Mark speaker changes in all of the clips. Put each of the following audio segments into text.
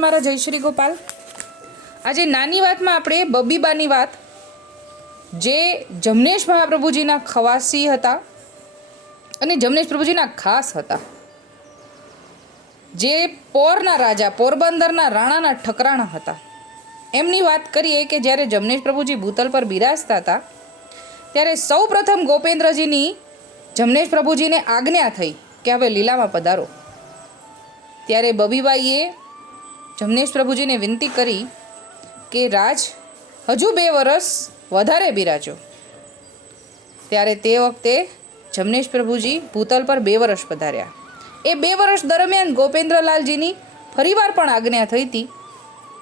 Speaker 1: મારા જય શ્રી ગોપાલ. આજે નાની વાતમાં આપણે બબીબાની વાત, જે જમનેશ મહાપ્રભુજીના ખવાસી હતા અને જમનેશ પ્રભુજીના ખાસ હતા. જે પોરના રાજા, પોરબંદરના રાણાના ઠકરાણા હતા. એમની વાત કરીએ કે જ્યારે જમનેશ પ્રભુજી ભૂતલ પર બિરાજતા હતા, ત્યારે સૌ પ્રથમ ગોપેન્દ્રજીની જમનેશ પ્રભુજીને આજ્ઞા થઈ કે હવે લીલામાં પધારો. ત્યારે બબીબાઈએ જમનેશ પ્રભુજીને વિનંતી કરી કે રાજ, હજુ બે વર્ષ વધારે બિરાજો. ત્યારે તે વખતે જમનેશ પ્રભુજી ભૂતલ પર બે વર્ષ પધાર્યા. એ બે વર્ષ દરમિયાન ગોપેન્દ્રલાલજીની ફરીવાર પણ આજ્ઞા થઈ હતી.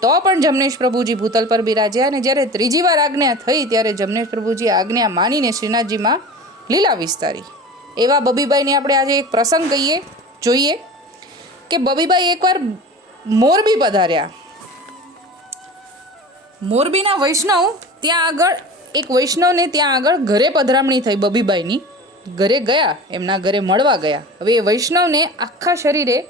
Speaker 1: તો પણ જમનેશ પ્રભુજી ભૂતલ પર બિરાજ્યા અને જ્યારે ત્રીજી વાર આજ્ઞા થઈ ત્યારે જમનેશ પ્રભુજી આજ્ઞા માનીને શ્રીનાથજીમાં લીલા વિસ્તારી. એવા બબીબાઈને આપણે આજે એક પ્રસંગ કહીએ, જોઈએ કે બબીબાઈ એકવાર મોરબી પધાર્યા. મોરબીના વૈષ્ણવ ત્યાં આગળ, એક વૈષ્ણવને ત્યાં આગળ ઘરે પધરામણી થઈ બબીબાઈની. ઘરે ગયા, એમના ઘરે મળવા ગયા. હવે એ વૈષ્ણવને આખા શરીરે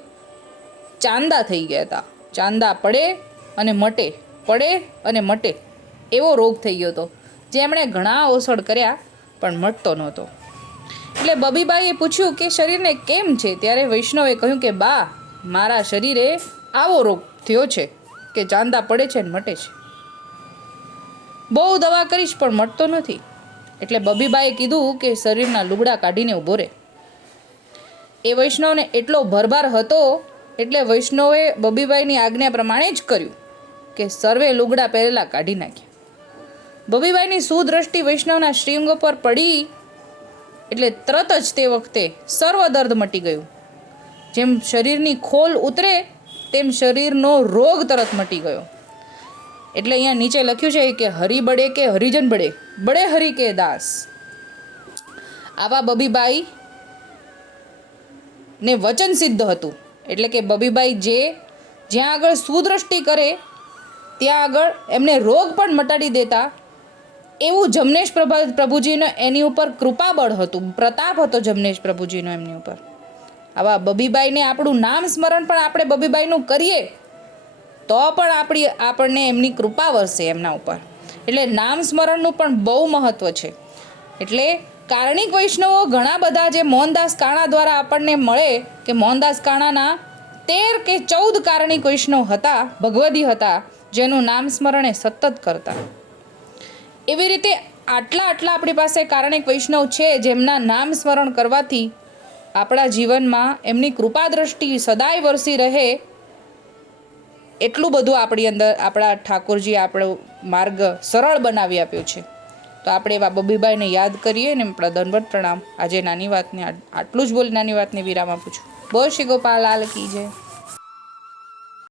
Speaker 1: ચાંદા થઈ ગયા હતા. ચાંદા પડે અને મટે, પડે અને મટે. એવો રોગ થઈ ગયો હતો. જે એમણે ઘણા ઓસડ કર્યા, પણ મટતો નહોતો. એટલે બબીબાઈએ પૂછ્યું કે શરીરને કેમ છે? ત્યારે વૈષ્ણવે કહ્યું કે, બા, મારા શરીરે આવો રોગ થયો છે કે ચાંદા પડે છે ને મટે છે. બહુ દવા કરીશ પણ મટતો નથી. એટલે બબીબાએ કીધું કે શરીરના લુગડા કાઢીને ઊભો રહે એ વૈષ્ણવને એટલો ભરભાર હતો, એટલે વૈષ્ણવે બબીબાઈની આજ્ઞા પ્રમાણે જ કર્યું કે સર્વે લુગડા પહેરેલા કાઢી નાખ્યા. બબીબાઈની સુદ્રષ્ટિ વૈષ્ણવના શ્રીઅંગ પર પડી, એટલે તરત જ તે વખતે સર્વ દર્દ મટી ગયું. જેમ શરીરની ખોલ ઉતરે તેમ શરીરનો રોગ તરત મટી ગયો. એટલે અહીંયા નીચે લખ્યું છે કે હરી બડે કે હરિજન બળે? બળે હરિ કે દાસ? આવા બબીબાઈ ને વચન સિદ્ધ હતું. એટલે કે બબીબાઈ જે જ્યાં આગળ સુદ્રષ્ટિ કરે, ત્યાં આગળ એમને રોગ પણ મટાડી દેતા. એવું જમનેશ પ્રભા પ્રભુજીનો એની ઉપર કૃપાબળ હતું. પ્રતાપ હતો જમનેશ પ્રભુજીનો એમની ઉપર. આવા બબીબાઈને આપણું નામ સ્મરણ પણ આપણે બબીબાઈનું કરીએ, તો પણ આપણી, આપણને એમની કૃપા વરસે એમના ઉપર. એટલે નામ સ્મરણનું પણ બહુ મહત્ત્વ છે. એટલે કારણિક વૈષ્ણવો ઘણા બધા જે મોહનદાસ કાણા દ્વારા આપણને મળે કે મોહનદાસ કાણાના તેર કે ચૌદ કારણિક વૈષ્ણવ હતા, ભગવદી હતા, જેનું નામ સ્મરણ સતત કરતા. એવી રીતે આટલા આટલા આપણી પાસે કારણિક વૈષ્ણવ છે, જેમના નામ સ્મરણ કરવાથી આપણા જીવનમાં એમની કૃપા દ્રષ્ટિ સદાય વરસી રહે એટલું બધું આપણી અંદર, આપણા ઠાકોરજી આપણો માર્ગ સરળ બનાવી આપ્યો છે. તો આપણે એવા બબીબાઈને યાદ કરીએ ને આપણા દંડવત પ્રણામ. આજે નાની વાતને આટલું જ બોલી નાની વાતને વિરામ આપું છું. બોલ શ્રી ગોપાલ, લાલ કી જય.